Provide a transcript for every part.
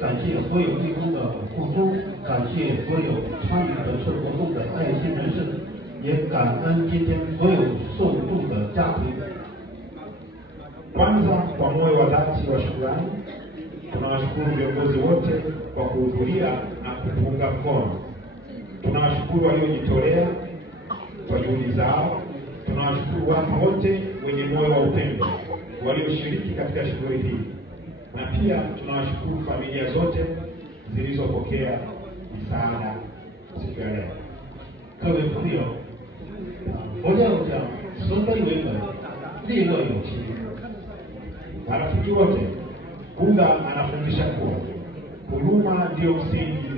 感谢所有义工的付出，感谢所有参与本次活动的爱心人士，也感恩今天所有受助的家庭。Kwanza, kwa moyo wa dhati wa shukrani, tunawashukuru viongozi wote kwa kuhudhuria na kutuunga mkono. Tunawashukuru waliojitolea kwa juhudi zao. Tunawashukuru watu wote wenye moyo wa upendo walioshiriki katika shughuli hii, na pia tunawashukuru familia zote zilizopokea msaada siku ya leo. 各位朋友，佛教讲慈悲为本，利乐有情。 Marafiki wote, Buddha anafundisha kuwa huruma ndio msingi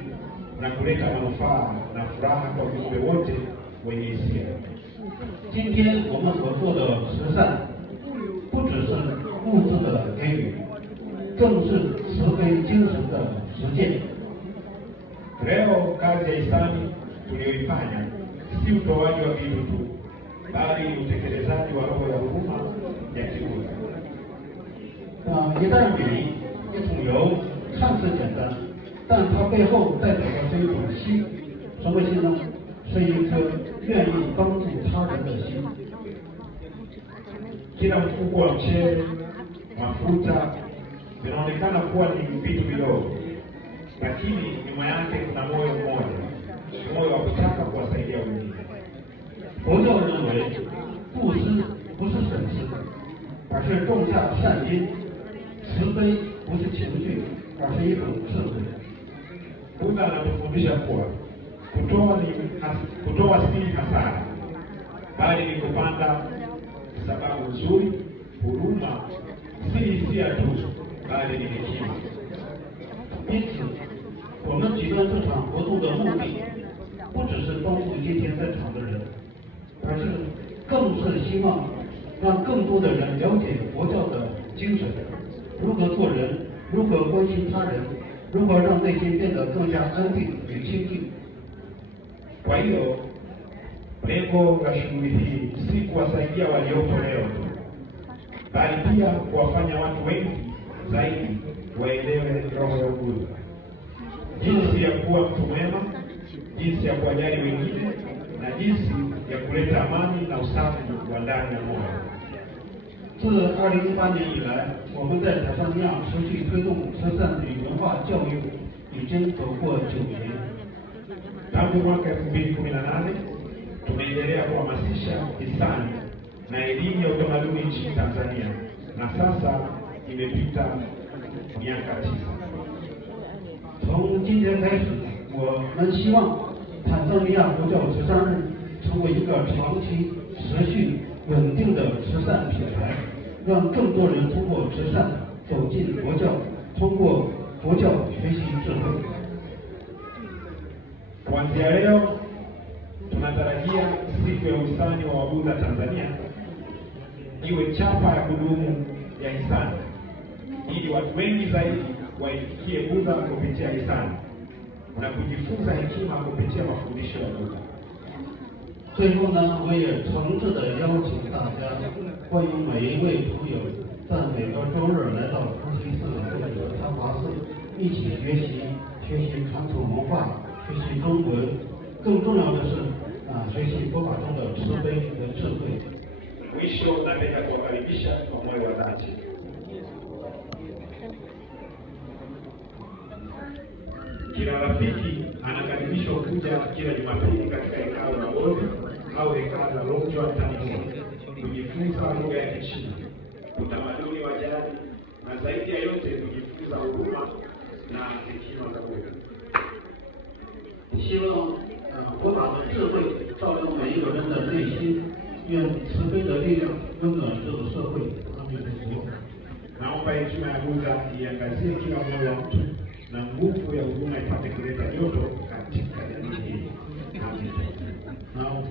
na kuleta manufaa na furaha kwa viumbe wote wenye hisia. 今天我们所做的慈善，不只是物质的给予，更是慈悲精神的实践。 Leo kazi ya hisani tuliyoifanya si utoaji wa vitu tu, bali ni utekelezaji wa roho ya huruma ya kibuddha. 一袋米、一桶油看似简单，但它背后代表的是一种心。什么心呢？是一颗愿意帮助他人的心。 Kila mfuko wa mchele, mafuta vinaonekana kuwa ni vitu vidogo, lakini nyuma yake kuna moyo mmoja, moyo wa kutaka kuwasaidia wengine. 佛教认为，布施不是损失，而是种下善因。 慈悲不是情绪，而是一种智慧。Buddha anatufundisha kuwa kutoa si hasara, bali ni kupanda sababu nzuri. Huruma si hisia tu, bali ni hekima. 因此，我们举办这场活动的目的，不只是帮助今天在场的人，而是更是希望让更多的人了解佛教的精神。 如何做人，如何关心他人，如何让内心变得更加安定与清净。 Kwa hiyo lengo la shughuli hii si kuwasaidia waliopo leo tu, bali pia kuwafanya watu wengi zaidi waelewe roho ya Buddha, jinsi ya kuwa mtu mwema, jinsi ya kuwajali wengine, na jinsi ya kuleta amani na usafi wa ndani ya moyo. 自2018年以来，我们在坦桑尼亚持续推动慈善与文化教育，已经走过9年。 Tangu mwaka 2018 tumeendelea kuhamasisha hisani na elimu ya utamaduni nchini Tanzania, na sasa imepita miaka 9. 从今天开始，我们希望坦桑尼亚佛教慈善日成为一个长期、持续、稳定的慈善品牌，让更多人通过慈善走进佛教，通过佛教学习智慧。 Kuanzia leo tunatarajia siku ya uhisani wa Buddha Tanzania iwe chapa ya kudumu ya hisani, ili watu wengi zaidi waifikie Buddha kupitia hisani na kujifunza hekima kupitia mafundisho ya Buddha. 最后呢，我也诚挚地邀请大家，欢迎每一位朋友在每个周日来到菩提寺或者禅华寺，一起学习传统文化。 学习中文，更重要的是学习佛法中的慈悲和智慧。 Mwisho napenda kuwakaribisha kwa moyo wa dhati. Kila rafiki anakaribishwa kuja kila Jumapili katika hekalu la Bodhi au hekalu la Longzhou Tanzania kujifunza lugha ya Kichina, utamaduni wa jadi, na zaidi ya yote kujifunza huruma na hekima za Buddha. 希望佛法的智慧照亮每一个人的内心，愿慈悲的力量温暖这个社会。阿弥陀佛。Naomba hekima ya Buddha iangazie kila moyo wa mtu na nguvu ya huruma ipate kuleta joto katika jamii hii. Amen. 然后，